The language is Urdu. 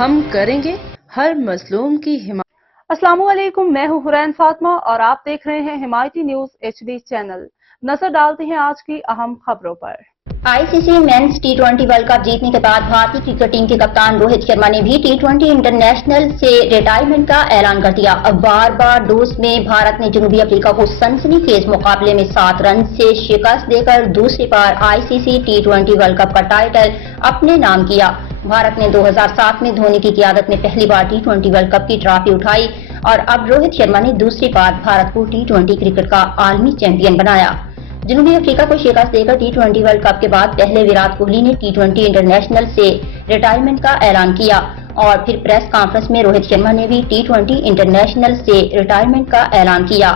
ہم کریں گے ہر مظلوم کی حمایت۔ السلام علیکم، میں ہوں حرین فاطمہ اور آپ دیکھ رہے ہیں حمایتی نیوز HD چینل۔ نظر ڈالتے ہیں آج کی اہم خبروں پر۔ ICC men's T20 world cup جیتنے کے بعد بھارتی کرکٹ ٹیم کے کپتان روہت شرما نے بھی T20 انٹرنیشنل سے ریٹائرمنٹ کا اعلان کر دیا۔ اب بارباڈوس میں بھارت نے جنوبی افریقہ کو سنسنی خیز مقابلے میں 7 رن سے شکست دے کر دوسری بار ICC T20 ورلڈ کپ کا ٹائٹل اپنے نام کیا۔ بھارت نے 2007 میں دھونی کی قیادت میں پہلی بار T20 ورلڈ کپ کی ٹرافی اٹھائی اور اب روہت شرما نے دوسری بار بھارت کو T20 کرکٹ کا عالمی چیمپئن بنایا۔ جنوبی افریقہ کو شکست دے کر T20 ورلڈ کپ کے بعد پہلے وراٹ کوہلی نے T20 انٹرنیشنل سے ریٹائرمنٹ کا اعلان کیا اور پھر پریس کانفرنس میں روہت شرما نے بھی T20 انٹرنیشنل سے ریٹائرمنٹ کا اعلان کیا۔